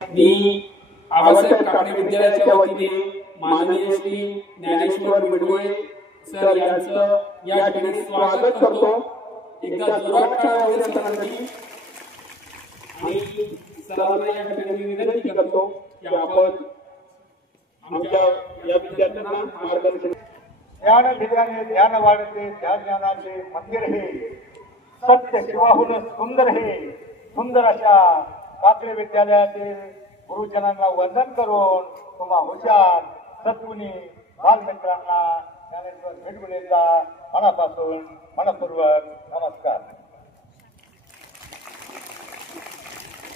मी आबासाहेब काकडे विद्यालयाच्या वतीने माननीय श्री ज्ञानेश्वर बिडवे सर यांचं या ठिकाणी स्वागत करतो। एकदा जोरात टाळ्या वाजवून सरांसाठी आणि सर्वांना या ठिकाणी विनंती करतो की आपण आमच्या या विद्यार्थ्यांना मार्गदर्शन ज्ञान ठिकाणी ज्ञान वाढते त्या ज्ञानाचे मंदिर हे सत्य शिवाहून सुंदर हे सुंदर अशा काकडे विद्यालयातील गुरुजनांना वंदन करून तुम्हा हुशार सद्गुणी बालमित्रांना ज्ञानेश्वर बिडवेचा मनापासून मनपूर्वक नमस्कार।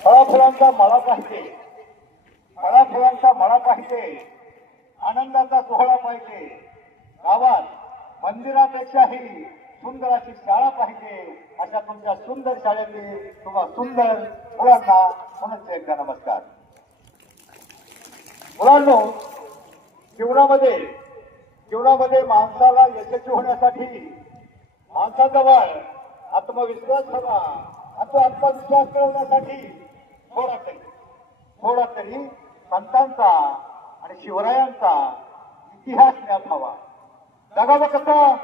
फळाफुलांचा मळा पाहिजे, फळाफुलांचा मळा पाहिजे, आनंदाचा सोहळा पाहिजे, गावात मंदिरापेक्षाही सुंदर अशी शाळा पाहिजे। अशा तुमच्या सुंदर शाळेतील तुम्हा सुंदर मुलांना पुन्हा एकदा नमस्कार। मुलांनो, जीवनामध्ये माणसाला यशस्वी होण्यासाठी माणसाजवळ आत्मविश्वास हवा। तो आत्मविश्वास मिळवण्यासाठी थोडा तरी संतांचा आणि शिवरायांचा इतिहास ज्ञात हवा। जगावं कसं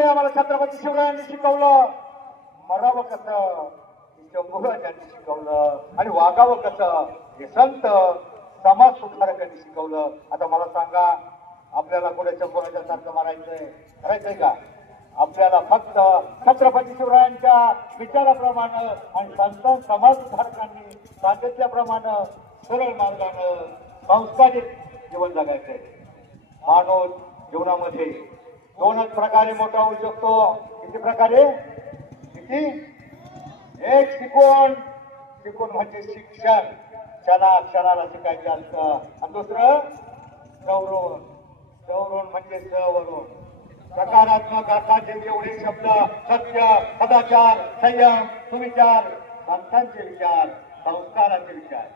आम्हाला छत्रपती शिवरायांनी शिकवलं, मरावं कसं शंभूराजांनी शिकवलं आणि वागावं कसं हे संत समाज सुधारकांनी शिकवलं। आता मला सांगा, आपल्याला कोणत्या शंभूराजा सारखं करायचंय का? आपल्याला फक्त छत्रपती शिवरायांच्या विचाराप्रमाणे आणि संत समाज सुधारकांनी सांगितल्याप्रमाणे सरळ मार्गानं संस्कारित जीवन जगायचंय। माणूस जीवनामध्ये दोनच प्रकारे मोठा होऊ शकतो। किती प्रकारे? एक शिकून म्हणजे शिक्षण, क्षणाला शिकायचं असतं, आणि दुसरं गौरव म्हणजे सवरून सकारात्मक अर्थाचे जेवढे शब्द सत्य, सदाचार, संयम, सुविचार, संतांचे विचार, संस्काराचे विचार,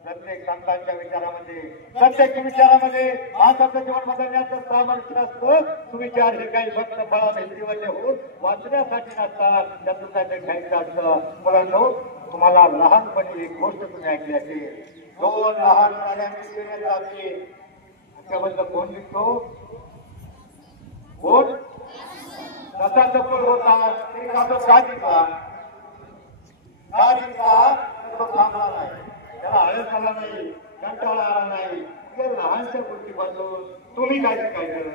प्रत्येक संतांच्या विचारामध्ये प्रत्येक विचारामध्ये माणसाचं जीवन बदलण्याचं सामर्थ्य असतं। सुविचार हे काही फक्त फळा भेटीवरले होऊन वाचण्यासाठी नसतात, त्यातून काहीतरी घ्यायचं असतं। मुलांनो, तुम्हाला लहानपणी एक गोष्ट तुम्ही ऐकली असेल, दोन लहान प्राण्यांची शर्यत लागली, त्याबद्दल कोण दिसतो? कोण? तसा चप्पल होता तरी का तो का जिंकला तो थांबला नाही, त्याला आळस आला नाही, कंटाळा आला नाही। या लहानशा गोष्टीपासून तुम्ही काय शिकायचं?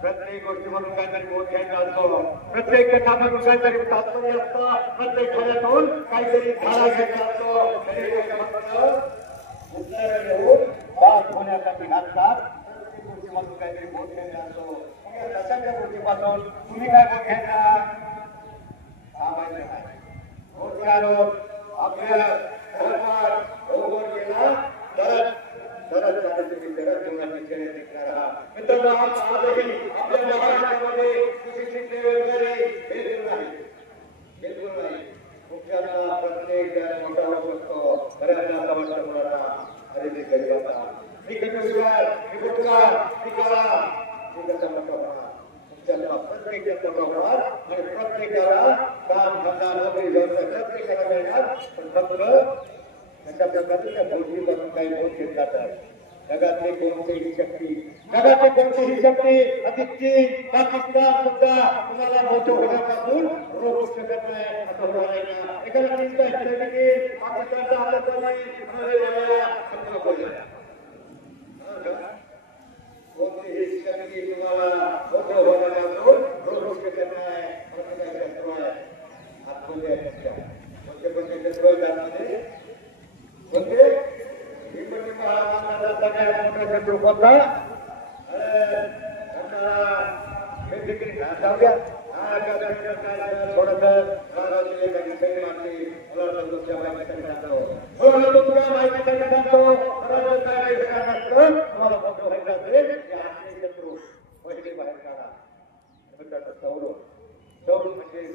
प्रत्येक गोष्टीमधून काहीतरी बोध घ्यायचा असतो, प्रत्येक कथामधून काहीतरी तात्पर्य असतं, प्रत्येक खेळातून काहीतरी धारा घ्यायचा असतो। पास होण्यासाठी घालतात, प्रत्येक गोष्टीमधून काहीतरी बोध घ्यायचा असतो। तशाच्या गोष्टीपासून तुम्ही काय बोध घ्यायचा? थांबायचं नाही। आपल्या गेला तरच जीवनाची शर्यत जिंकणार आहात। मित्रांनो, आजही आपल्या महाराष्ट्रामध्ये सुशिक्षित बिलकुल नाही। मुख्याचा प्रत्येक मोठा होऊ शकतो, बऱ्याचदा समजता मुलांना अरे ते गरीब होता, मी कटुकार, मी गुटकार, मी काळा, मी कसा मोठा होणार? मुख्याचा प्रत्येक जण होणार आणि प्रत्येकाला काम धंदा नोकरी व्यवसाय प्रत्येकाला मिळणार, पण फक्त अशा प्रकारच्या गोष्टीपासून काही बोध घेतला तर जगातली कोणतीही शक्ती अगदी चीन, पाकिस्तान सुद्धा तुम्हाला मोठं होण्यापासून रोखू शकत नाही, असं होणार आहे ना? एखादा पाकिस्तानचा हातात कोणतीही शक्ती तुम्हाला मोठं होण्यापासून रोखू शकत नाही। प्रत्येकाच्या शत्रू आहे आतमध्ये कोणते शत्रू आहेत आतमध्ये? कोणते? सगळ्यात मोठा शत्रू कोणता?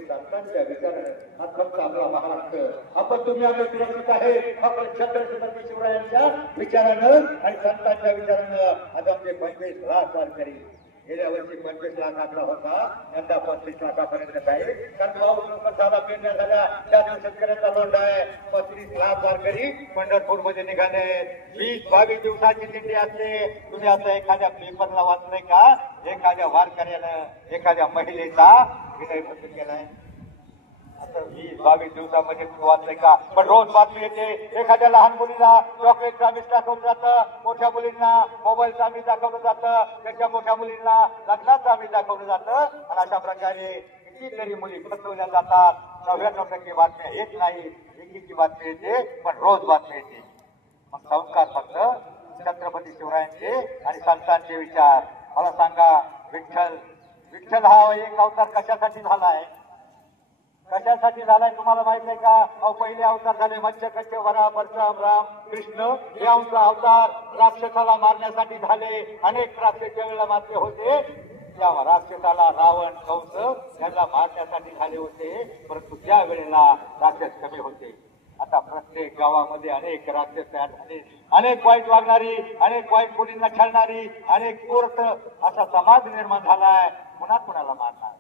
संतांच्या विचाराने हा फक्त आपला महाराष्ट्र, आपण तुम्ही आम्ही सुरक्षित आहे आपण छत्रपती शिवरायांच्या विचारानं आणि संतांच्या विचारानं। आज आमचे 25 लाख वारकरी गेल्या वर्षी 25 लाखाचा होता, यंदा 35 लाखापर्यंत जाईल. कारण पाऊस लवकर झाला, पेरण्या झाल्या, त्यातून शेतकऱ्यांचा लोंढा आहे. 35 लाख वारकरी पंढरपूर मध्ये निघाले. 20-22 दिवसाची दिंडी असते. तुम्ही आता एखाद्या पेपरला वाचलंय का एखाद्या वारकऱ्यानं एखाद्या महिलेचा विनय भक्त केलाय? आता 20-22 दिवसामध्ये वाचलंय का? पण रोज बातमी येते, एखाद्या लहान मुलीला चॉकलेटचं आमिष दाखवलं जातं, मोठ्या मुलींना मोबाईलचं आमिष दाखवलं जातं, त्याच्या मोठ्या मुलींना लग्नाचं आमिष दाखवलं जातं. आणि अशा प्रकारे कितीतरी मुली फसवल्या जातात. 99% बातम्या येत नाही, एकीची बातमी येते, पण रोज बातमी येते. मग संस्कार फक्त छत्रपती शिवरायांचे आणि संतांचे विचार. मला सांगा, विठ्ठल हा एक अवतार कशासाठी झालाय? कशासाठी झालाय तुम्हाला माहित आहे का? पहिले अवतार झाले मत्स्य, कच्छ, वरा, परशुराम, राम, कृष्ण. हे अवतार राक्षसाला मारण्यासाठी झाले. अनेक राक्षसाच्या वेळेला मारले होते. त्या राक्षसाला रावण, कंस यांना मारण्यासाठी झाले होते. परंतु त्या वेळेला राक्षस कमी होते. आता प्रत्येक गावामध्ये अनेक राक्षस तयार झाले. अनेक वाईट वागणारी, अनेक वाईट मुलींना छळणारी, अनेक कोर्ट असा समाज निर्माण झालाय. पुन्हा कुणाला मारणार?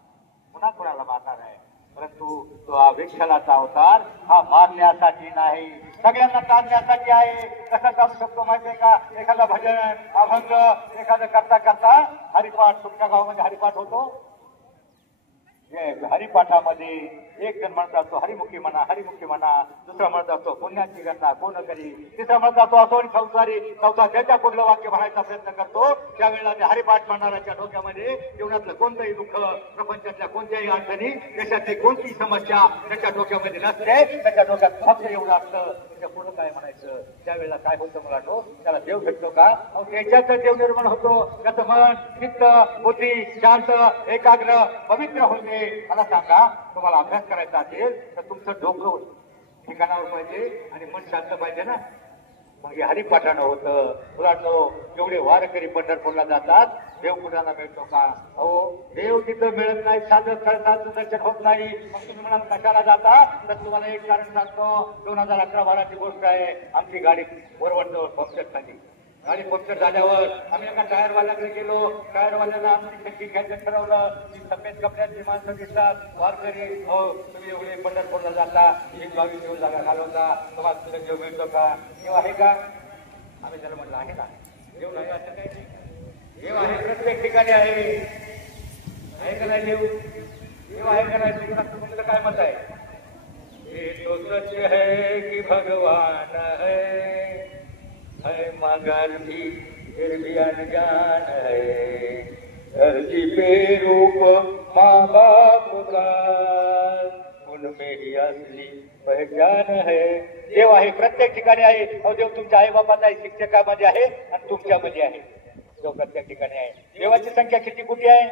पुन्हा कुणाला मारणार आहे? परंतु तो विठ्ठलाचा अवतार हा मारण्यासाठी नाही, सगळ्यांना तारण्यासाठी आहे. कसं करू शकतो माहितीये का? एखादा भजन, अभंग एखादं करता करता हरिपाठ, तुमच्या गावामध्ये हरिपाठ होतो. हरिपाठामध्ये एक जण म्हणत असतो हरिमुखी म्हणा, हरिमुखी म्हणा. दुसरा म्हणत असतो पुण्याची गणना कोण करी. तिसरा म्हणत असतो असो संसारी. चौथा ज्याच्या कुठलं वाक्य म्हणायचा प्रयत्न करतो. त्यावेळेला ते हरिपाठ म्हणणाऱ्याच्या डोक्यामध्ये जीवनातलं कोणतंही दुःख, प्रपंचातल्या कोणत्याही अडचणी, देशातली कोणतीही समस्या त्याच्या डोक्यामध्ये नसते. त्याच्या डोक्यात फक्त एवढं असतं त्याच्या पुढं काय म्हणायचं. त्यावेळेला काय होतं मला त्याला देव भेटतो का? त्याच्यात देव निर्माण होतो. त्याचं मन, चित्त, बुद्धी शांत, एकाग्र, पवित्र होते. मला सांगा, तुम्हाला अभ्यास करायचा असेल तर तुमचं डोकं ठिकाणावर पाहिजे आणि मन शांत पाहिजे ना. मग हे हरिपाठानं होतं. मुलांनो, एवढे वारकरी पंढरपूरला जातात, देव कुणाला मिळतो का? अहो, देव तिथं मिळत नाही. साधं दर्शन होत नाही. मग तुम्ही म्हणाल कशाला जाता? तर तुम्हाला एक कारण सांगतो. 2011-12ची गोष्ट आहे. आमची गाडी वरवटजवळ पंक्चर झाली. गाडी पंक्चर झाल्यावर आम्ही एका टायरवाल्याकडे गेलो. टायरवाल्याला आमची खिडकी घ्यायचं ठरवलं. ती सफेद कपड्याची माणसं दिसतात, वारकरी. हो, तुम्ही एवढे पंढरपूरला जाता, 22 दिवस जागा घालवता, तुम्हाला तुला देव मिळतो का? देव आहे का? आम्ही त्याला म्हटलं आहे ना. देव नाही असं काही नाही. देव आहे, प्रत्येक ठिकाणी आहे. आहे का नाही देव? देव आहे का नाही? तुमचं काय मत आहे? हे तो सच है की भगवान है मगर भी अनजान है. धरती पे रूप माँ बाप का, उनमें ही असली पहचान है. देव आहे, प्रत्येक ठिकाणी आहे. अहो, देव तुमच्या आई बापात आहे, शिक्षकामध्ये आहे आणि तुमच्यामध्ये आहे. देव प्रत्येक ठिकाणी आहे. देवाची संख्या किती कोटी आहे?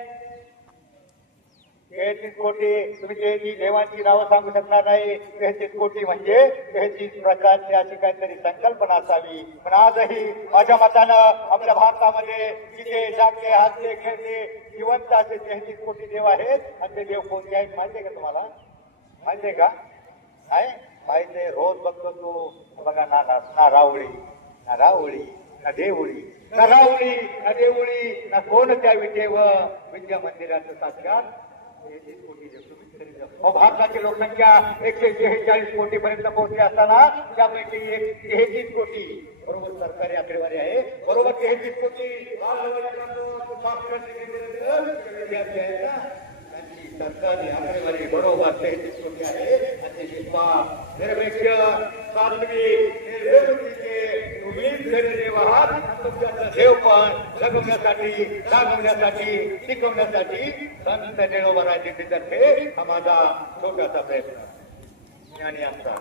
33 कोटी. तुम्ही 33 देवांची नावं सांगू शकणार नाही. 33 कोटी म्हणजे 33 प्रकारची अशी काहीतरी संकल्पना असावी. पण आजही माझ्या मतानं आपल्या भारतामध्ये जिथे जागते, हसते, खेळते, जिवंत असे 33 कोटी देव आहेत. आणि ते देव कोणते आहेत माहितीये का तुम्हाला? माहितीये का? नाही माहितीये. रोज बघतो तू बघा ना रावळी, ना रावळी, ना देवळी, ना रावळी, ना देवळी, ना कोण त्या विद्या मंदिराचं साक्षात भारताची लोकसंख्या 146 कोटी पर्यंत पोहोचली असताना त्यापैकी 33 कोटी बरोबर सरकारी आकडेवारी आहे. बरोबर 33 कोटी सरकारी आकडेवारी बरोबर 33 कोटी आहे. आणि निरपेक्ष देव पण जगवण्यासाठी, जागवण्यासाठी, टिकवण्यासाठी संत ज्ञानोबाराजीतर्फे हा माझा छोटासा प्रयत्न. ज्ञानी आमचा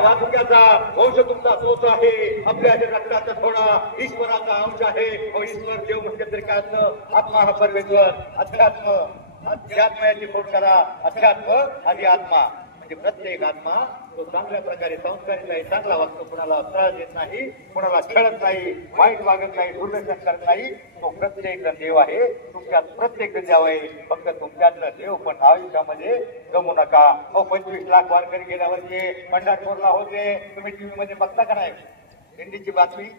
वाहतुक्याचा वंश तुमचा तोच आहे. आपल्या रक्ताचा थोडा ईश्वराचा अंश आहे. ईश्वर देव म्हणजे तरी काय असतं? आत्मा हा परमेश्वर. अध्यात्म, अध्यात्म याची फोड करा. अध्यात्म आणि आत्मा म्हणजे प्रत्येक आत्मा तो चांगल्या प्रकारे संस्कारित आहे, चांगला वागतो, कुणाला त्रास देत नाही, कुणाला छळत नाही, वाईट वागत नाही, दुर्दर्शन करत नाही. तो प्रत्येक जण देव आहे. तुमच्यात प्रत्येक जण देव आहे. फक्त तुमच्यातलं देव पण आयुष्यामध्ये गमू नका. 25 लाख वारकरी गेल्या वर्षी पंढरपूरला होते. तुम्ही टीव्ही मध्ये बघता का नाही? दिंडीची बातमी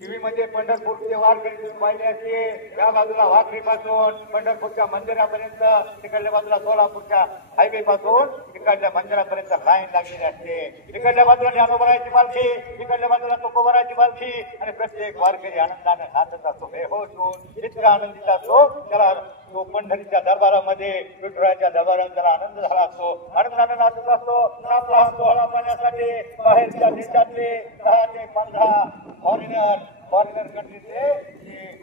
टीव्ही मध्ये पंढरपूरचे वारकरी तुम्ही पाहिले असते. त्या बाजूला वाखरी पासून पंढरपूरच्या मंदिरापर्यंत, तिकडल्या बाजूला सोलापूरच्या हायवे पासून तिकडल्या मंदिरापर्यंत लाईन लागलेली असते. तिकडल्या बाजूला ज्ञानोबराची पालखी, तिकडल्या बाजूला तुकोबराची पालखी, आणि प्रत्येक वारकरी आनंदाने नाचत असतो, बेहोश होऊन इतका आनंदित असतो. त्याला तो पंढरीच्या दरबारामध्ये, विठुरायाच्या दरबारात त्याला आनंद झाला असतो. आनंदाने नाचत असतो. आपला सोहळा पाहण्यासाठी बाहेरच्या देशातले 10 ते 15 फॉरेनर कंट्रीचे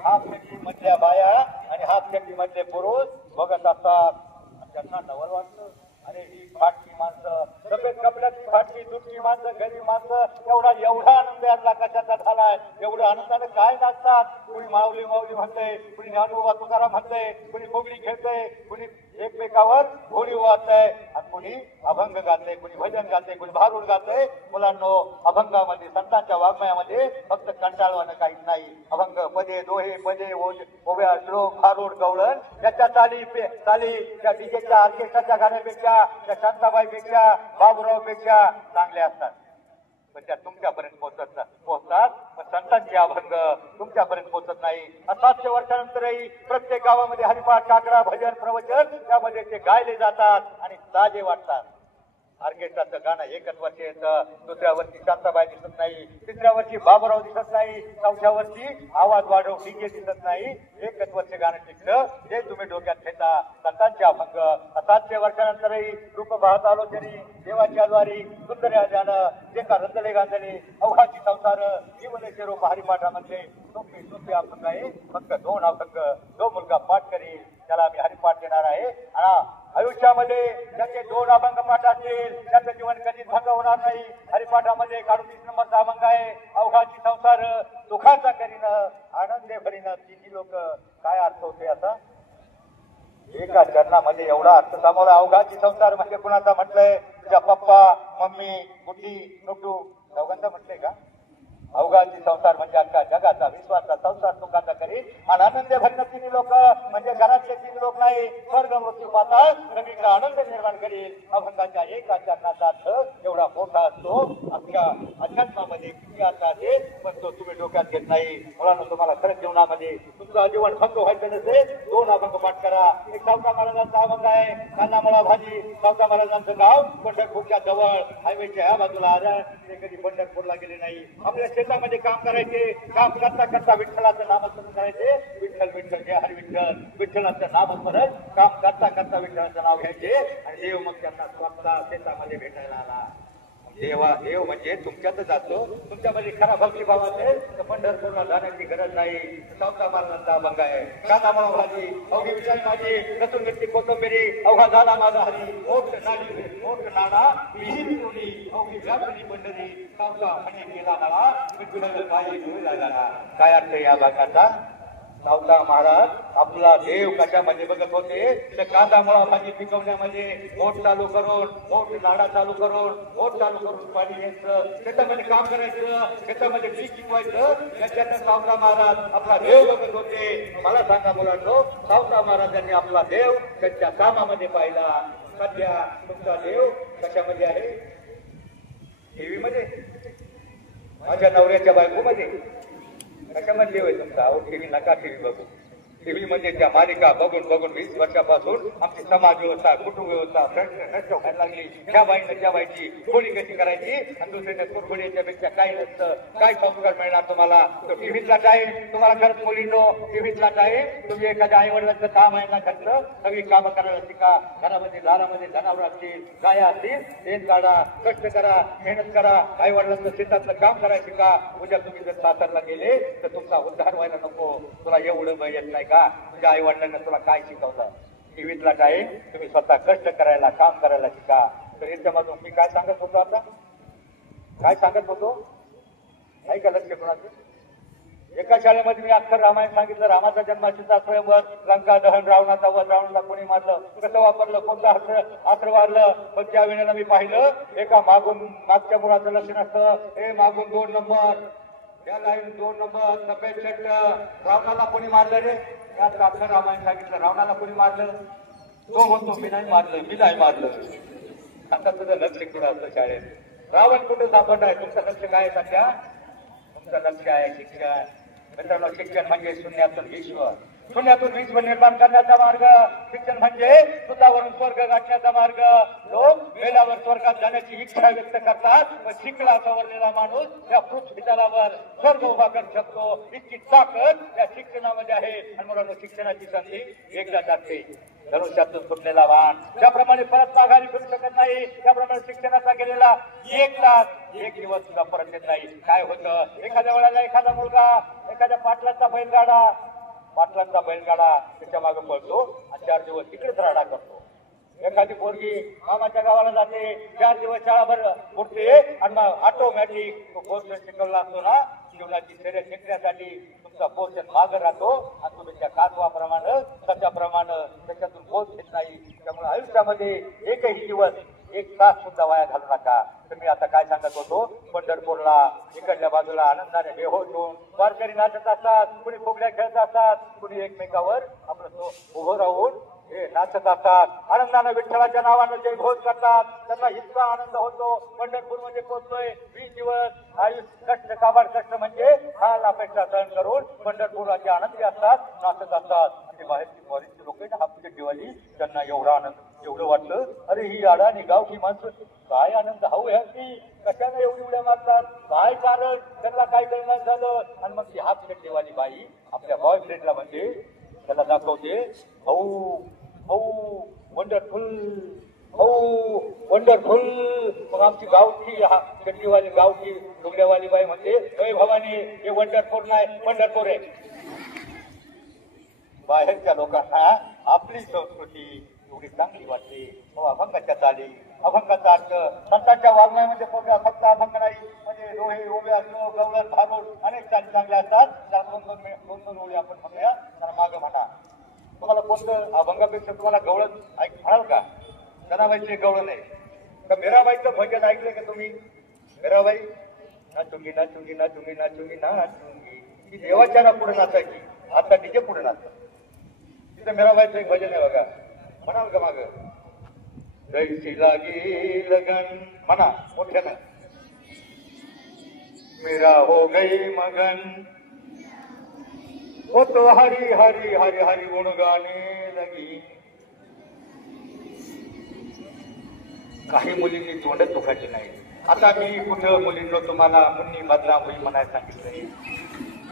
हाफ चड्डी मधल्या बाया आणि हाफ चड्डी मधले पुरुष बघत असतात. त्यांना नवल वाटतं, अरे ही फाटकी माणसं, सफेद कपड्याची फाटकी तुटकी माणसं, गरीब माणसं, एवढा आनंद यांना कशाचा झालाय? एवढं आनंदाने काय नाचतात? कुणी माऊली माऊली म्हणतंय, कुणी ज्ञानोबा तुकाराम म्हणतंय, कुणी फुगडी खेळतंय, कुणी एकमेकावर होळी वाहतंय, आणि कुणी अभंग गातंय, कुणी भजन गातंय, कुणी भारूड गातंय. मुलांनो, अभंगामध्ये, संतांच्या वाङ्मयामध्ये फक्त कंटाळवानं काहीच नाही. अभंग, पदे, दोहे, पदे, ओव्या, श्लोक, भारूड, गवळण याच्या चाली त्या डीजेच्या ऑर्केस्ट्राच्या गाण्यापेक्षा, त्या शांताबाईपेक्षा, बाबूरावपेक्षा चांगल्या असतात. पण त्या तुमच्यापर्यंत पोहोचतात. पण संतांचे अभंग तुमच्यापर्यंत पोहोचत नाही. 700 वर्षानंतरही प्रत्येक गावामध्ये हरिपाठ, काकडा, भजन, प्रवचन त्यामध्ये ते गायले जातात आणि ताजे वाटतात. ऑर्केस्ट्राचं गाणं एकच वर्षी येतं, दुसऱ्या वर्षी शांताबाई दिसत नाही, तिसऱ्या वर्षी बाबूराव दिसत नाही, चौथ्या वर्षी आवाज वाढव डीजे दिसत नाही. एकच वर्ष गाणं टिकतं, ते तुम्ही डोक्यात घेता. संतांचे अभंग 700 वर्षानंतरही रूप पाहत आलो तरी देवाच्या द्वारी सुंदर जाणं, जे का रंजले गांजले अवघाची संसार, जीवनेचे रूप हरिपाठामध्ये सोपे अभंग आहे. फक्त 2 अभंग, जो मुलगा पाठ करेल त्याला मी हरिपाठ देणार आहे. आयुष्यामध्ये ज्याचे 2 अभंग पाठ असतील त्याचं जीवन कधीच भंग होणार नाही. हरिपाठामध्ये 38 नंबरचा अभंग आहे, अवघाची संसार सुखाचा करीन आनंदे भरीन. तिन्ही लोक काय अर्थ होते आता? एका चरणामध्ये एवढा अर्थ समोर. अवघाची संसार म्हणजे कुणाचा म्हटलंय? तुझ्या पप्पा, मम्मी, गुड्डी, नुटू दोघांचा म्हटलंय का? अवघाची संसार म्हणजे अख्खा जगाचा, विश्वाचा संसार सुखाचा करीन. आणि आनंद भरणं तिन्ही लोक म्हणजे घरातले 3 लोक नाही, स्वर्ग मृत्यू पाताळ सगळीकडे आनंद निर्माण करील. अभंगाच्या एका चरणाचा अर्थ एवढा मोठा असतो. अख्ख्या अध्यात्मामध्ये किती अर्थ असेल, पण तो तुम्ही डोक्यात घेत नाही. मुलांना तुम्हाला खरंच जीवनामध्ये तुमचं जीवन भंग व्हायचं नसेल, 2 अभंग पाठ करा. एक सावता महाराजांचा अभंग आहे, कांदामळा भाजी. सावता महाराजांचं गाव पंढरपूरच्या जवळ, हायवेच्या ह्या बाजूला आलं. ते कधी पंढरपूरला गेले नाही. आपल्या शेतामध्ये काम करायचे, काम करता करता विठ्ठलाचं नामस्मरण करायचे. विठ्ठल विठ्ठल जय हरी विठ्ठल, विठ्ठलाचं नामस्मरण काम करता करता विठ्ठलाचं नाव घ्यायचे. आणि देव मग त्यांना स्वतः शेतामध्ये भेटायला आला. देव म्हणजे तुमच्यातच असतो. तुमच्यामध्ये खरा भक्तिभाव असेल तर पंढरपूरला जाण्याची गरज नाही. सावता महाराजांचा अभंग आहे, कांदामळा भाजी, अवघी विशाल माझी, लसूण मिरची कोथंबिरी, अवघा झाला माझा हरी, ओठ नाणा विहीर टोली, अवघी व्यापली पंढरी, सावता म्हणे गेला मला, विठ्ठल काय घेऊन लागला. काय अर्थ या भागाचा? सावता महाराज आपला देव कशामध्ये बघत होते? तर कांदामळा भाजी पिकवण्यामध्ये बोट चालू करून, बोट नाडा चालू करून, बोट चालू करून पाणी घ्यायचं, शेतामध्ये काम करायचं, शेतामध्ये पीक पिकवायचं. त्याच्यात सावता महाराज आपला देव बघत होते. मला सांगा मुलांनो, सावता महाराजांनी आपला देव त्यांच्या कामामध्ये पाहिला. सध्या तुमचा देव कशामध्ये आहे? टीव्ही मध्ये, माझ्या नवऱ्याच्या बायकोमध्ये. कशामध्ये होय तुमचा? टीव्ही नका टीव्ही बघू. टीव्ही मध्ये त्या मालिका बघून 20 वर्षापासून आमची समाज व्यवस्था, कुटुंब व्यवस्था नष्ट व्हायला लागली. त्या बाईनं त्या बाईची खोडी कशी करायची आणि दुसऱ्याच्या कुरखोडीच्या पेक्षा काही नसतं. काय संस्कार मिळणार तुम्हाला? तो टीव्हीतला टाईम तुम्हाला खरंच मुलींनो, टीव्हीतला टाईम तुम्ही एखाद्या आई वडिलांचं काम आहे ना घरचं, सगळी कामं करायला शिका. घरामध्ये दारामध्ये जनावर असतील, गाया असतील, शेण काढा, कष्ट करा, मेहनत करा, आई वडिलांचं शेतातलं काम करायला शिका. उद्या तुम्ही जर सासरला गेले तर तुमचा उद्धार व्हायला नको. तुला एवढं येत नाही का? तुझ्या आई वडिलांना तुला काय शिकवलं? टीव्हीतला टाईम तुम्ही स्वतः कष्ट करायला, काम करायला शिका. तर याच्यामधून मी काय सांगत होतो? आता काय सांगत होतो? नाही का लक्ष कोणाचं? एका शाळेमध्ये मी अख्खं रामायण सांगितलं. रामाचा जन्माचा स्वयंवर, लंका दहन, रावणाचा वध, रावणाला कोणी मारलं, कसं वापरलं, कोणतं अस्त्र वारलं. पण त्या वेळेला मी पाहिलं एका मागच्या मुलाचं लक्ष नसतं. हे मागून 2 नंबर, या लाईन 2 नंबर, सफेद शर्ट, रावणाला कोणी मारलं रे? यात अख्खं रामायण सांगितलं. रावणाला कोणी मारलं? तो म्हणतो मी नाही मारलं. आता तुझं लक्ष कुठं असतं शाळेत? रावण कुठे सापडणार? तुमचं लक्ष काय आहे सध्या? तुमचं लक्ष आहे शिक्षण. मित्रांनो, शिक्षण म्हणजे शून्यातून विश्व निर्माण करण्याचा मार्ग. शिक्षण म्हणजे सुतावरून स्वर्ग गाठण्याचा मार्ग. लोक वेळावर स्वर्गात जाण्याची इच्छा व्यक्त करतात, पण शिकला सवरलेला माणूस या पृथ्वीतलावर स्वर्ग उभा करू शकतो. इतकी ताकद या शिक्षणामध्ये आहे. आणि मुलांना शिक्षणाची संधी एकदा जाते. धनुष्यातून सुटलेला बाण ज्याप्रमाणे परत माघारी फिरू शकत नाही, त्याप्रमाणे शिक्षणाचा गेलेला 1 तास 1 दिवस सुद्धा परत येत नाही. काय होतं? एखाद्या वेळेला एखादा मुलगा एखाद्या पाटलांचा बैलगाडा त्याच्या मागे पळतो आणि 4 दिवस तिकडेच राडा करतो. एखादी पोरगी मामाच्या गावाला जाते, 4 दिवस शाळाभर उठते आणि मग ऑटोमॅटिक तो कोर्स शिकवला असतो ना, जीवनाची शर्यत जिंकण्यासाठी तुमचा पोषण मागे राहतो आणि तुम्ही त्या कातवाप्रमाणे त्याच्याप्रमाणे त्याच्यातून पोच घेत नाही. त्यामुळे आयुष्यामध्ये एकही दिवस 1 तास सुद्धा वाया घालू नका. तुम्ही आता काय सांगत होतो? पंढरपूरला इकडल्या बाजूला आनंदाने बेहोश होऊन वारकरी नाचत असतात, कुणी फुगड्या खेळत असतात, कुणी एकमेकावर आपलं उभं राहून हे नाचत असतात. आनंदाने विठ्ठलाच्या नावानं जे घोष करतात, त्यांना इतका आनंद होतो. पंढरपूर मध्ये पोहोचतोय, 20 दिवस आयुष्य कष्ट, काबाड कष्ट म्हणजे हाल अपेक्षा सहन करून पंढरपुराचे आनंदी असतात, नाचत असतात. आणि बाहेरची फॉरेनची लोक आपली दिवाळी त्यांना एवढा आनंद, एवढं वाटलं अरे ही अडाणी गावठी माणसं काय आनंद हाऊ ह्याची, कशाने एवढी उड्या मारतात, काय कारण, त्यांना काय कळणार झालं. आणि मग ती हाफ दिवाळी बाई आपल्या बॉयफ्रेंडला म्हणजे त्याला दाखवते, वंडरफुल. मग आमची गावठी चड्डीवाली गावठी लुगड्यावाली बाई म्हणते, अय भवानी हे वंडरफुल नाही पंढरपूर आहे. बाहेरच्या लोकांना आपली संस्कृती एवढी चांगली वाटते. अभंगाच्या चाली, अभंगाचा अर्थ संतांच्या वाङ्मयामध्ये फक्त अभंग नाही, म्हणजे रोहे, ओव्या, गवळण, भारूड अनेक चाली चांगल्या असतात. त्या दोन ओळी आपण म्हणूया, त्याला मागं म्हणा. तुम्हाला कोणतं अभंगापेक्षा तुम्हाला गवळण म्हणाल का? जनाबाईचे गवळण आहे का? मीराबाईचं भजन ऐकलं का तुम्ही? मीराबाई नाचुंगी नाचुंगी नाचुंगी नाचुंगी नाचुंगी, ती देवाच्या ना पुढे नाचायची, आता तिचे पुढे नाचत. तिथं मीराबाईचं एक भजन आहे बघा, म्हणाल का माग? जैसी लागी लगन म्हणा मोठ्यानं, मेरा हो गई मगन, वो तो हरी हरी हरी हरी गुण गाने लगी. काही मुलींनी तोंड दुखायची नाही. आता मी कुठं मुलींना तुम्हाला मुन्नी बदला होई म्हणायला सांगितलंय.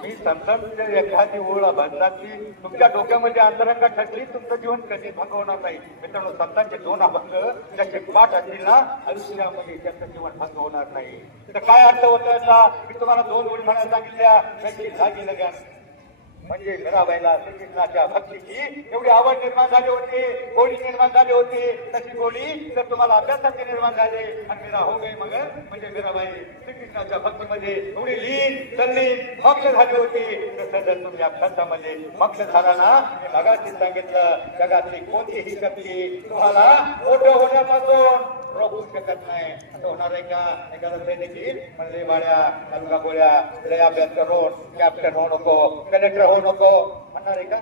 मी संतांच्या एखादी ओळ बदलाची तुमच्या डोक्यामध्ये अंतरंगा ठरली, तुमचं जीवन कधी भंगवणार नाही. मित्रांनो, संतांचे 2 अभंग त्याचे पाठ असतील ना, आयुष्यामध्ये त्यांचं जीवन भंग होणार नाही. तर काय अर्थ होतो याचा? मी तुम्हाला 2 ओळी म्हणायला सांगितल्या. त्याची लागी लगन म्हणजे मीराबाईला श्रीकृष्णाच्या भक्तीची एवढी आवड निर्माण झाली होती, गोडी निर्माण झाली होती. तशी गोडी तर तुम्हाला अभ्यासाची निर्माण झाली. आणि मीरा हो गई मग म्हणजे मीराबाई श्रीकृष्णाच्या भक्तीमध्ये एवढी लीन तल्लीन मग्न झाली होती. तसं जर तुम्ही अभ्यासामध्ये मग्न झाला ना, मगाशी सांगितलं, जगातली कोणतीही शक्ती तुम्हाला मोठं होण्यापासून रोखू शकत नाही. असं होणार आहे का? एखादा सैनिकी म्हणजे बाळ्या तालुका गोळ्या लय अभ्यास करून कॅप्टन होऊ नको, कलेक्टर होऊ नको म्हणणार आहे का?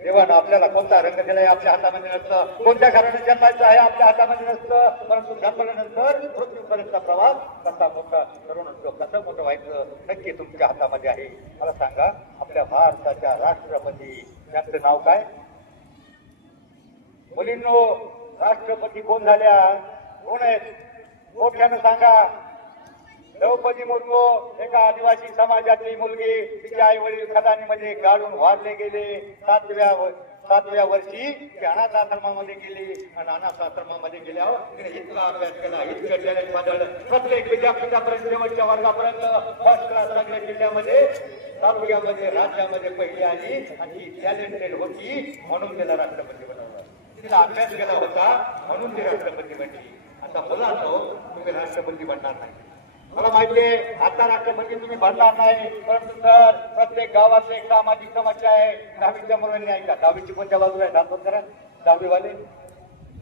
देवानं आपल्याला कोणता रंग दिलाय आपल्या हातामध्ये नसतं, कोणत्या घराने जन्मायचं आहे आपल्या हातामध्ये नसतं. परंतु जन्मल्यानंतर मृत्यूपर्यंतचा प्रवास कसा मोठा करून कसं मोठं व्हायचं नक्की तुमच्या हातामध्ये आहे. मला सांगा, आपल्या भारताच्या राष्ट्रपती त्यांचं नाव काय? मुलींनो, राष्ट्रपती कोण झाल्या? कोण आहेत? मोठ्यानं सांगा. द्रौपदी मुर्मू, एका आदिवासी समाजातली मुलगी. तिचे आई वडील खदानीमध्ये गाडून वारले गेले. 7व्या वर्षी ती अनाथ आश्रमामध्ये गेली. आणि अनाथ आश्रमामध्ये गेल्यावर तिने इतका अभ्यास केला, इतकं टॅलेंट वाढवलं. प्रत्येक विद्यापीठापर्यंत शेवटच्या वर्गापर्यंत फर्स्ट क्लास सगळ्या जिल्ह्यामध्ये, तालुक्यामध्ये, राज्यामध्ये पहिली आली. आणि ती टॅलेंटेड होती म्हणून तिला राष्ट्रपती बनवलं. तिला अभ्यास केला होता म्हणून ती राष्ट्रपती बनली. आता मुलांनो, तुम्ही राष्ट्रपती बनणार नाही. मला माहितीये आता राष्ट्रपती तुम्ही भरणार नाही, परंतु सर प्रत्येक गावातली एक सामाजिक समस्या आहे. 10वीच्या मुलांनी ऐका, 10वीची कोणत्या बाजूला आहे हात करा, 10वीवाले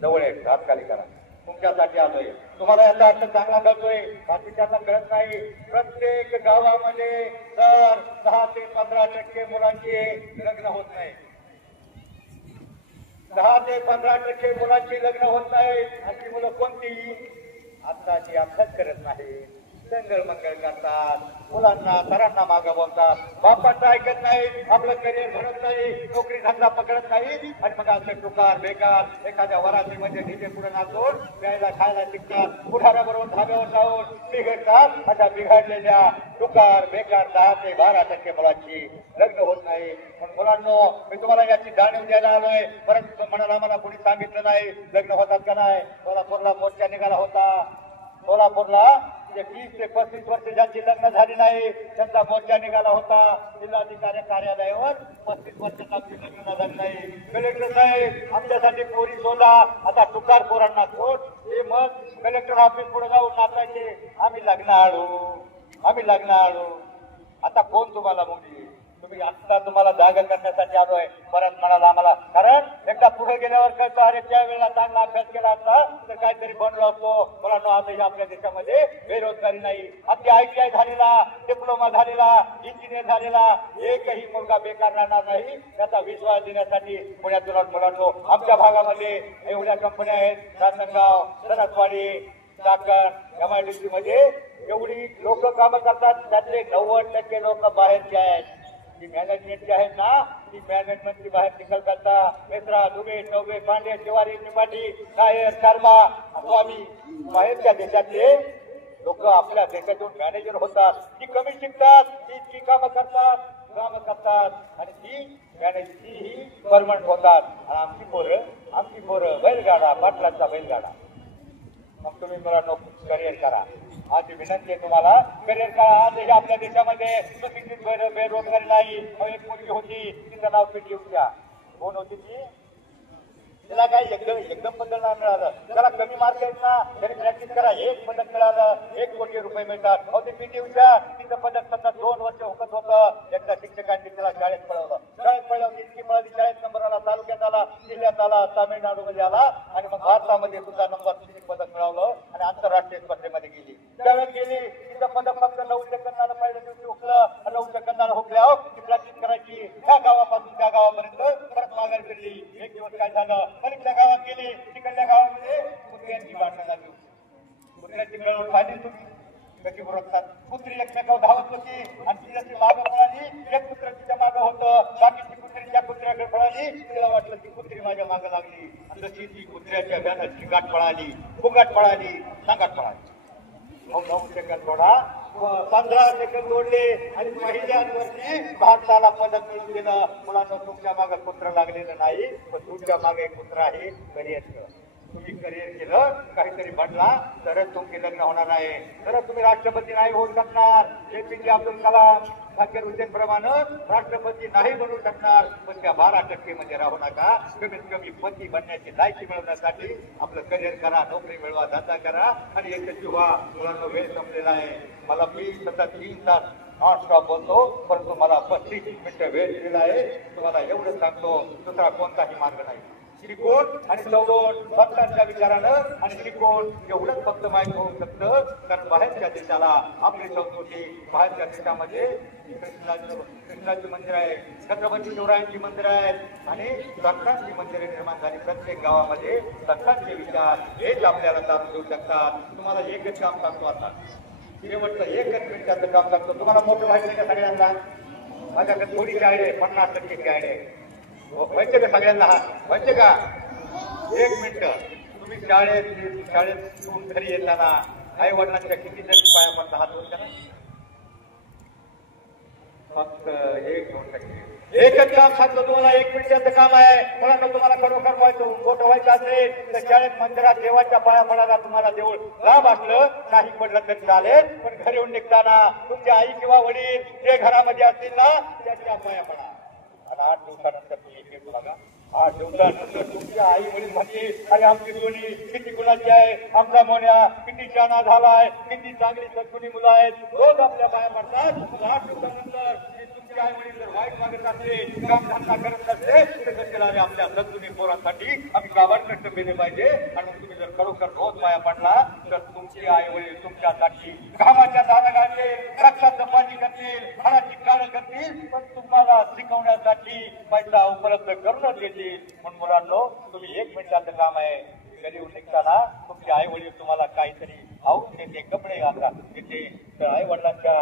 जवळ आहेत हात खाली करा. तुमच्यासाठी आलोय, तुम्हाला याचा अर्थ चांगला कळतोय, बाकीच्यांना कळत नाही. प्रत्येक गावामध्ये सर 10 ते 15% मुलांची लग्न होत नाही. 10 ते 15% मुलांची लग्न होत नाही. अशी मुलं कोणती? आताची अभ्यास करत नाही, संगळ मंगळ करतात, मुलांना सरांना मागं बोलतात, बापांचं ऐकत नाही, आपलं करिअर घडत नाही, नोकरी धंदा पकडत नाही, आणि मग असे टुकार बेकार एखाद्या वरातीमध्ये डीजे पुढे नाचून प्यायला खायला शिकतात, पुढाऱ्याबरोबर धाब्यावर जाऊन बिघडतात. अशा बिघडलेल्या टुकार बेकार 10 ते 12% मुलांची लग्न होत नाही. पण मुलांनो, मी तुम्हाला याची जाणीव द्यायला आलोय. परंतु म्हणाला मला कोणी सांगितलं नाही लग्न होतात का नाही. सोलापूरला मोर्चा निघाला होता, सोलापूरला 20 ते 35 वर्ष ज्यांची लग्न झाली नाही त्यांचा मोर्चा निघाला होता. जिल्हाधिकारी कार्यालयावर 35 वर्षांची लग्न झाली नाही. कलेक्टर साहेब आमच्यासाठी पोरी शोधा. आता टुकार पोरांना सोड. हे मग कलेक्टर ऑफिस पुढे जाऊन नाचायचे, आम्ही लग्न आलो, आम्ही लग्न आलो. आता कोण तुम्हाला मुली? तुम्ही आता तुम्हाला जागा करण्यासाठी आलोय. परत म्हणाला आम्हाला, कारण एकदा पुढे गेल्यावर कळतं अरे त्यावेळेला चांगला अभ्यास केला असता तर काहीतरी बनलो असतो. मुलांनो, आजही आपल्या देशामध्ये बेरोजगारी नाही. अगदी ITI झालेला, डिप्लोमा झालेला, इंजिनियर झालेला एकही मुलगा बेकार राहणार नाही याचा विश्वास देण्यासाठी पुण्यातून मुलांनो आमच्या भागामध्ये एवढ्या कंपन्या आहेत. रांजणगाव, सरसवाडी, चाकण, MIDC मध्ये एवढी लोक कामं करतात. त्यातले 90% लोक बाहेरचे आहेत. जी मॅनेजमेंटची आहेत ना, ती मॅनेजमेंटची बाहेर निकल करता. मेत्रा, दुबे, चौबे, पांडे, तिवारी, त्रिपाठी, नायर, शर्मा, स्वामी बाहेरच्या देशातले लोक आपल्या देशातून मॅनेजर होतात. ती कमी शिकतात, ती इतकी कामं करतात आणि ती मॅनेजर ही परमनंट होतात. आणि आमची पोरं बैलगाडा, पाटलांचा बैलगाडा. मग तुम्ही मला करिअर करा. आज विनंती आहे तुम्हाला, करिअर करा. आजही आपल्या देशामध्ये सुशिक्षित बेरोजगारी नाही. एक मुलगी होती, तिचं नाव PT उषा. कोण होती ती? तिला काही एकदम पदक नाही मिळालं. त्याला कमी मार्क आहेत ना, त्याने प्रॅक्टिस करा, 1 पदक मिळालं, 1 कोटी रुपये मिळतात. ती PT उषा, तिचं पदक सतत 2 वर्ष हुकत होतं. एकदा शिक्षकांनी तिला शाळेत पळवलं, इतकी पळाली, शाळेत नंबर आला, तालुक्यात आला, जिल्ह्यात आला, तामिळनाडूमध्ये आला, आणि मग भारतामध्ये सुद्धा नंबर 3 पदक मिळवलं आणि आंतरराष्ट्रीय स्पर्धेमध्ये गेली. त्यावेळेस गेली, तिचं पदक फक्त 9 सेकंदाला पहिल्या दिवशी हुकलं. 9 सेकंदाला हुकल्यावर ती प्रॅक्टिस करायची. ह्या गावापासून त्या गावापर्यंत परत माघारी फिरली. एक दिवस काय झालं, पलीकडल्या गावात गेली. तिकडल्या गावामध्ये कुत्र्यांची भांडणं लागली. कुत्र्याची मिळवून पाहिली तुम्ही कशी बरोबतात. कुत्री एकमेकावर धावत होती आणि तिच्याची मागं पळाली. एक कुत्र तिच्या मागं होतं, बाकीची कुत्री त्या कुत्र्याकडे पळाली. तिला वाटलं ती कुत्री माझ्या मागं लागली. आणि तशी ती कुत्र्याच्या व्यानात चिकाट पळाली, फुगाट पळाली, सांगाट पळाली. 9 सेकंद थोडा 15 सेकंद जोडले आणि पहिल्यांवरती भारताला पदक मिळून दिलं. मुलांना तुमच्या मागे कुत्र लागलेलं नाही, पण तुमच्या मागे कुत्र आहे करिअरचं. तुम्ही करिअर केलं, काहीतरी बनला तरच तुमचे लग्न होणार आहे, तरच तुम्ही राष्ट्रपती नाही होऊ शकणार. APJ अब्दुल कलाम, झाकीर हुसेन प्रमाणे राष्ट्रपती नाही बनवू शकणार. पण त्या 12% मध्ये राहू नका. कमीत कमी पती बनण्याची लायकी मिळवण्यासाठी आपलं करिअर करा, नोकरी मिळवा, धंदा करा आणि यशस्वी व्हा. मुलांना वेळ संपलेला आहे. मला मी सतत 3 तास नॉनस्टॉप बोलतो, परंतु मला 35 मिनिटं वेळ दिलेला आहे. तुम्हाला एवढं सांगतो, दुसरा कोणताही मार्ग नाही. त्रिकोण आणि चौकोन भक्तांच्या विचारानं आणि त्रिकोण एवढंच फक्त माहीत होऊ शकतं. कारण बाहेरच्या देशाला आपली संस्कृती, बाहेरच्या देशामध्ये कृष्णाची मंदिर आहे, छत्रपती शिवरायांची मंदिर आहेत आणि संतांची मंदिरे निर्माण झाली. प्रत्येक गावामध्ये संतांचे विचार हेच आपल्याला जाणून देऊ शकतात. तुम्हाला एकच काम सांगतो, आता शेवटचं 1 मिनिटाचं काम सांगतो. तुम्हाला मोठं माहिती आहे सगळ्यांना. माझ्याकडे थोडीशी आयडिया आहे, 50% आयडिया आहे. व्हायचे का सगळ्यांना? व्हायचे का? 1 मिनिट. तुम्ही शाळेतून घरी येताना आई वडिलांच्या किती जण पाया पडता? हात वर करा. फक्त 1-2 टक्के. एकच काम सांगतो तुम्हाला, 1 मिनिटाचं काम आहे. मुलांना तुम्हाला खरोखर मोठं व्हायचं असेल तर शाळेत मंदिरात देवाच्या पाया पडायला तुम्हाला देऊळ लांब असलं नाही पडलं तरी चालेल, पण घरी येऊन निघताना तुमच्या आई किंवा वडील जे घरामध्ये असतील ना त्याच्या पाया पडा. 8 दिवसानंतर तुम्ही एक बघा, दिवसानंतर तुमच्या आई वडील म्हणजे आणि आमची दोन्ही किती गुणाची आहे, आमचा मोन्या किती शाणा झालाय, किती चांगली सद्गुणी मुलं आहेत, रोज आपल्या बाया म्हणतात. 8 दिवसानंतर तुमचे आई वडील जर वाईट मागत असले, काम धंदा करत असले तर कशाला आपल्या सद्गुणी पोरांसाठी आम्ही गावात कष्ट केले पाहिजे. आणि तुम्ही जर खरोखर रोज पाया पडला तर तुमचे आई वडील तुमच्यासाठी कामाच्या दारा घालतील, रक्ताचं पाणी करतील, हाडाची काळं करतील, पण तुम्हाला शिकवण्यासाठी पैसा उपलब्ध करून देतील. म्हणून मुलांनो, तुम्ही 1 मिनिटाचं काम आहे, घरी निघताना तुमचे आई वडील तुम्हाला काहीतरी खाऊन देते, कपडे घालतात देते, तर आई वडिलांच्या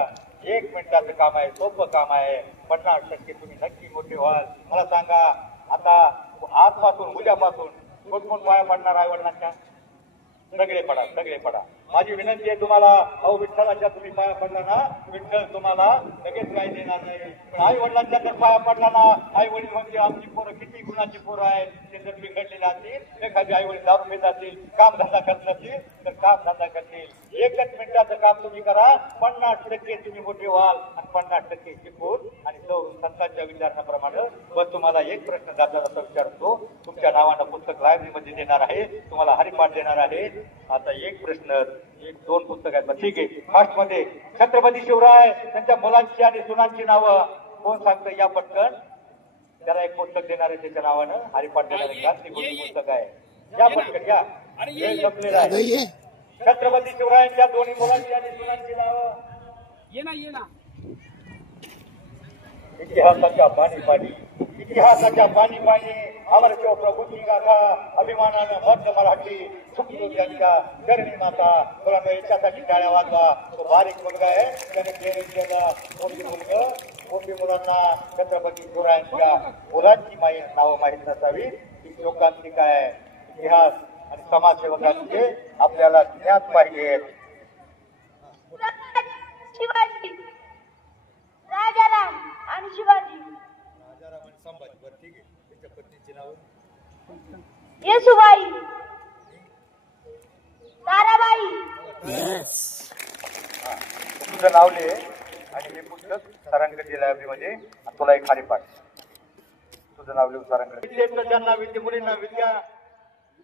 1 मिनिटाचं काम आहे, सोपं काम आहे. 50% तुम्ही नक्की मोठे व्हाल. मला सांगा, आता आजपासून उद्यापासून कोण पाया पडणार आई वडिलांच्या? सगळे पडा, सगळे पडा. माझी विनंती आहे तुम्हाला, अहो विठ्ठलाच्या तुम्ही पाया पडला ना, विठ्ठल तुम्हाला लगेच काही देणार नाही. पण आई वडिलांच्या जर पाया पडला ना, आई वडील म्हणजे आमची पोरं किती गुणाची पोरं आहेत, ते जर बिघडलेले असतील, एखादी आई वडील दारू पित असतील, काम धंदा करत असतील तर काम धंदा करतील. 1 मिनिटाचं काम तुम्ही करा, 50% तुम्ही मोठे व्हाल आणि 50% शिकून आणि संतांच्या विचारण्याप्रमाणे. बस तुम्हाला एक प्रश्न दादाचा विचारतो, तुमच्या नावानं पुस्तक लायब्ररीमध्ये देणार आहे, तुम्हाला हरिपाठ देणार आहे. आता एक प्रश्न, 1-2 पुस्तक आहेत, ठीक आहे. फर्स्ट मध्ये छत्रपती शिवराय त्यांच्या मुलांची आणि सुनांची नावं कोण सांगतं? या पटकन. त्याला एक पुस्तक देणार आहे, त्याच्या नावानं हरिपाठ देणार आहे. पुस्तक आहे, या पटकन या. संपलेलं आहे. छत्रपती शिवरायांच्या दोन्ही मुलांची आणि सुनांची नावं. ये ना. इतिहासाच्या पाणी पाणी, इतिहासाच्या पाणी पाणी, अमर शिव प्रभूची गाथा, अभिमानानं मध्य मराठी सुखतो त्यांच्या चरणी माता. मुलांना याच्यासाठी टाळ्या वाजवा. तो बारीक मुलगा आहे, त्याने प्रेरित केलं. मोठी मुलांना छत्रपती शिवरायांच्या मुलांची नावं माहीत नसावी, ही लोकांची काय इतिहास आणि समाजसेवकांचे आपल्याला ज्ञात पाहिजे. शिवाजी, राजाराम आणि शिवाजी. राजाराम आणि संभाजी. बरं, ठीक आहे. त्याच्या पत्नीची नावं? येसुबाई, ताराबाई. तुझं नाव लिहे आणि हे पुस्तक सरांकडे लायब्ररीमध्ये, तुला एक हरिपाठ. तुझं नाव लिहून सरांकडे. ज्यांना मुलींना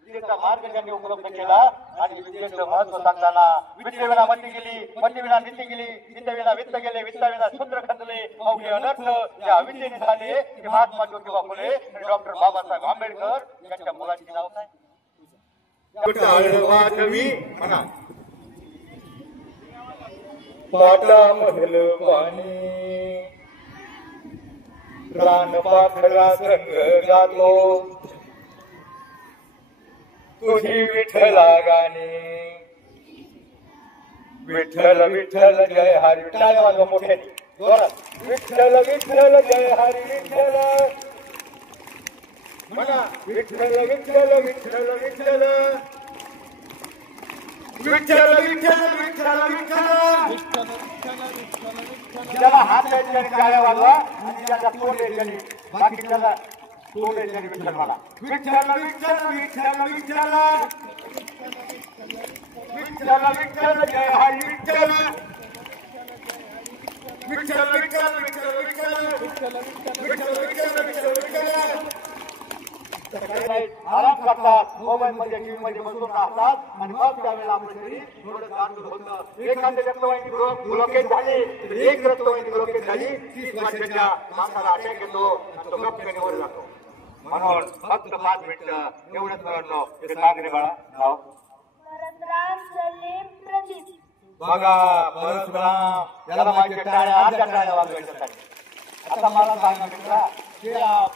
विद्येचा मार्ग ज्यांनी उपलब्ध केला आणि विद्येचं महत्व सांगताना, विद्येविना मती गेली, मतीविना नीती गेली, नीतीविना वित्त गेले, वित्ताविना शूद्र खंदले, अवघे अनर्थ या विद्येने झाले. ते महात्मा ज्योतिबा फुले आणि डॉक्टर बाबासाहेब आंबेडकर यांच्या मुलांची नाव काय? म्हणा. पाटामधलं पाणी प्राण पाखरा संग गातो, तुझी विठ्ठला गाणी. विठ्ठल विठ्ठल जय हरी. टाळ्या वाजवा मोठ्याने जोरात. विठ्ठल विठ्ठल जय हरी विठ्ठल. म्हणा. विठ्ठल विठ्ठल विठ्ठल विठ्ठल विठ्ठल विठ्ठल विठ्ठल विठ्ठल. ज्याला हात द्यायचे टाळ्या वाजवा आणि ज्याला तोंड द्यायचे बाकी त्याला तोंड द्यायचे विठ्ठल म्हणा. विठ्ठल विठ्ठल विठ्ठल विठ्ठल विठ्ठल विठ्ठल जय हरी विठ्ठल. विठ्ठल विठ्ठल विठ्ठल विठ्ठल विठ्ठल विठ्ठल विठ्ठल विठ्ठल. आराम करतात, मोबाईल मध्ये टीव्ही मध्ये बसून राहतात आणि मग त्यावेळेला आपलं शरीर थोडं गांडूळ होतं. एखाद्या रक्तवाहिनी ब्लॉकेज झाली, एक रक्तवाहिनी ब्लॉकेज झाली, 30 वर्षाच्या माणसाला अटॅक येतो आणि तो गप्पीने वर जातो. म्हणून फक्त 5 मिनिटं एवढंच मुलांनो. हे सांग रे बाळा नाव. परसराम सलीम प्रदीप. बघा परसराम, त्याला माहिती टाळ्या, अर्ध्या टाळ्या वाजवायच्यासाठी. आता मला सांगा मित्रा,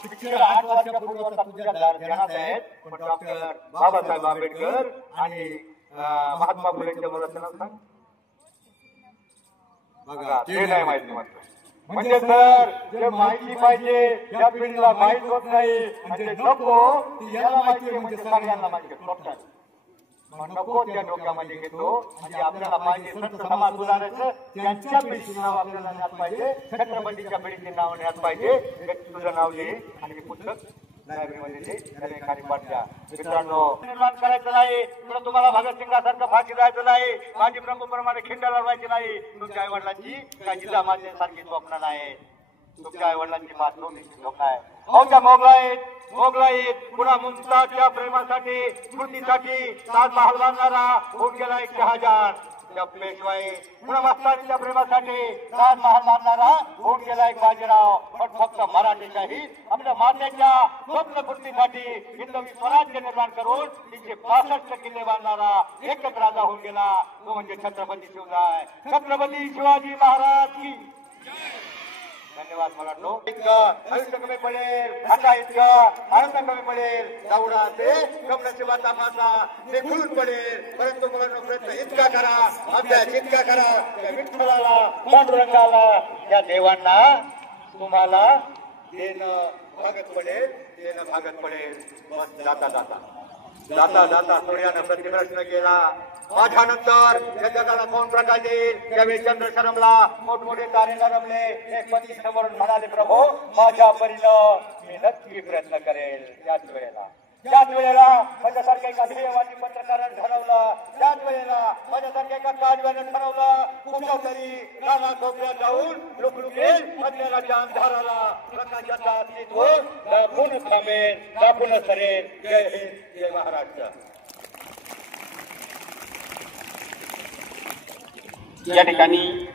पिक्चर 8 वर्षापूर्वी तुझ्या ध्यानात आहेत, पण डॉक्टर बाबासाहेब आंबेडकर आणि महात्मा फुलेंच्या मुलाचं नाव सांग. बघा ते नाही माहिती म्हटलं. म्हणजे सर जे माहिती पाहिजे या पिढीला माहित होत नाही आणि ते नको याला माहिती म्हणजे सगळ्यांना माहिती आहे. नको त्या डोक्यामध्ये घेतो. म्हणजे आपल्याला पाहिजे संत समाज सुधारायचं, त्यांच्या पिढीचं नाव आपल्याला न्यात पाहिजे, छत्रपतीच्या पिढीचे नाव न्यात पाहिजे. तुझं नाव लिहि आणि पुस्तक लायब्ररीमध्ये दे. त्याला एखादी पाठ द्या. मित्रांनो, निर्माण करायचं नाही, तर तुम्हाला भगतसिंगासारखं फाशी जायचं नाही, माझी ब्रह्मप्रमाणे खिंड लढवायची नाही. तुमच्या आई वडिलांची काय जिजामातेसारखी स्वप्न नाही. तुमच्या आई वडिलांची बात स्वप्न आहे. मोगलाई मोगलाईत पुन्हा मुमताजच्या प्रेमासाठी स्मृतीसाठी ताजमहाल बांधणारा होऊन गेला एक शहाजहान. त्या पेशवाई पुन्हा मस्तानीच्या प्रेमासाठी ताजमहाल बांधणारा होऊन गेला एक बाजीराव. पण फक्त मराठीशाही आपल्या मातेच्या स्वप्नपूर्तीसाठी हिंदवी स्वराज्य निर्माण करून 362 किल्ले बांधणारा एकच राजा होऊन गेला, तो म्हणजे छत्रपती शिवराय. छत्रपती शिवाजी महाराज की धन्यवाद. मराठो इतकं आयुष्य कमी पडेल, आता इतकं आनंद कमी पडेल, दौडा ते कमनशिबाचा माता ते खुलून पडेल. परंतु मुलांनो प्रयत्न इतका करा, अभ्यास इतका करा, त्या विठ्ठलाला पांडुरंगाला त्या देवांना तुम्हाला देणं भागत पडेल, देणं भागत पडेल. बस जाता जाता जाता जाता सूर्यानं प्रतिप्रश्न केला, माझ्यानंतर या जगाला कोण प्रकाश देईल. त्यावेळी चंद्र शरमला, मोठमोठे तारे रमले. एक पती समोरून म्हणाले, प्रभो माझ्या परीनं मी नक्की प्रयत्न करेल. त्याच वेळेला माझ्यासारख्या एका ध्येयवादी पत्रकारानं ठरवलं, त्याच वेळेला माझ्यासारख्या एका काजव्यानं ठरवलं, कुठं तरी नाना कोपऱ्यात जाऊन लुकलुकेल अज्ञानाच्या अंधाराला प्रकाशाचा अस्तित्व दाखवून थांबेल, दाखवून सरेल. जय हिंद, जय महाराष्ट्र. या ठिकाणी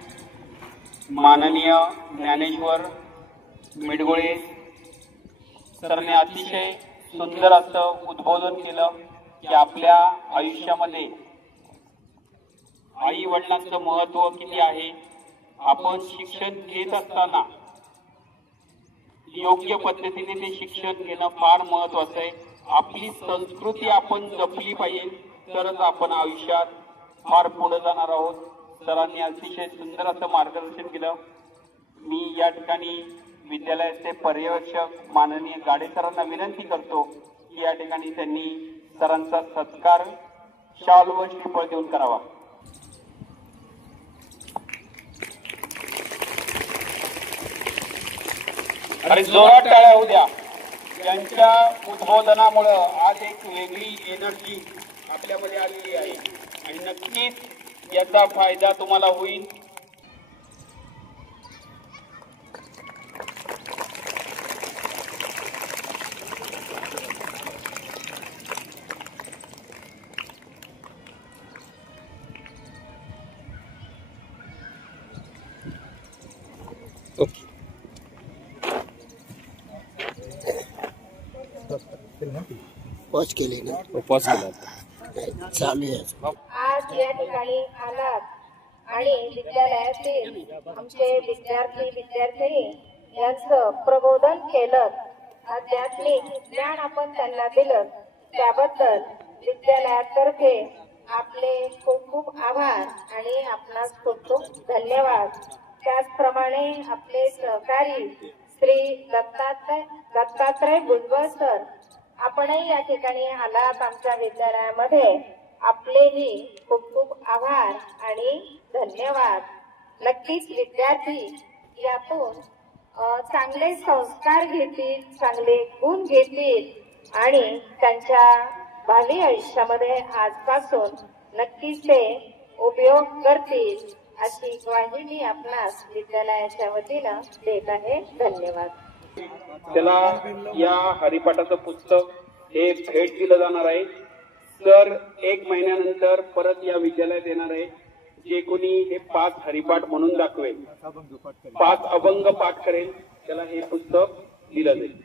माननीय ज्ञानेश्वर मिडगुळे सरने अतिशय सुंदर असं उद्बोधन केलं की आपल्या आयुष्यामध्ये आई वडिलांचं महत्व किती आहे. आपण शिक्षण घेत असताना योग्य पद्धतीने ते शिक्षण घेणं फार महत्वाचं आहे. आपली संस्कृती आपण जपली पाहिजे, तरच आपण आयुष्यात फार पुढे जाणार आहोत. सरांनी अतिशय सुंदर असं मार्गदर्शन केलं. मी या ठिकाणी विद्यालयाचे पर्यवेक्षक माननीय गाडे सरांना विनंती करतो की या ठिकाणी त्यांनी सरांचा सत्कार शाल व श्रीफळ देऊन करावा. आणि जोरात टाळ्या होऊ द्या. यांच्या उद्बोधनामुळं आज एक वेगळी एनर्जी आपल्यामध्ये आलेली आहे आणि नक्कीच याचा फायदा तुम्हाला होईल. पॉज केली ना, उपवास केला चालू आहे. आज या ठिकाणी आलात आणि विद्यालयातील आमचे विद्यार्थी यांचं प्रबोधन केलं, आध्यात्मिक ज्ञान आपण त्यांना दिलं, त्याबद्दल विद्यालयातर्फे आपले खूप खूप आभार आणि आपणास खूप खूप धन्यवाद. त्याचप्रमाणे आपले सहकारी श्री दत्तात्रय भुजबळ सर, आपणही या ठिकाणी आलात आमच्या विद्यालयामध्ये, आपलेही खूप खूप आभार आणि धन्यवाद. नक्कीच विद्यार्थी यातून चांगले संस्कार घेतील, चांगले गुण घेतील आणि त्यांच्या भावी आयुष्यामध्ये आजपासून नक्कीच ते उपयोग करतील, अशी ग्वाही मी आपणास विद्यालयाच्या वतीनं देत आहे. धन्यवाद. त्याला या हरिपाठाचं पुस्तक हे भेट दिलं जाणार आहे. सर 1 महिन्यानंतर परत या विद्यालयात येणार आहे. जे कोणी हे 5 हरिपाठ म्हणून दाखवेल, 5 अभंग पाठ करेल, त्याला हे पुस्तक दिलं जाईल.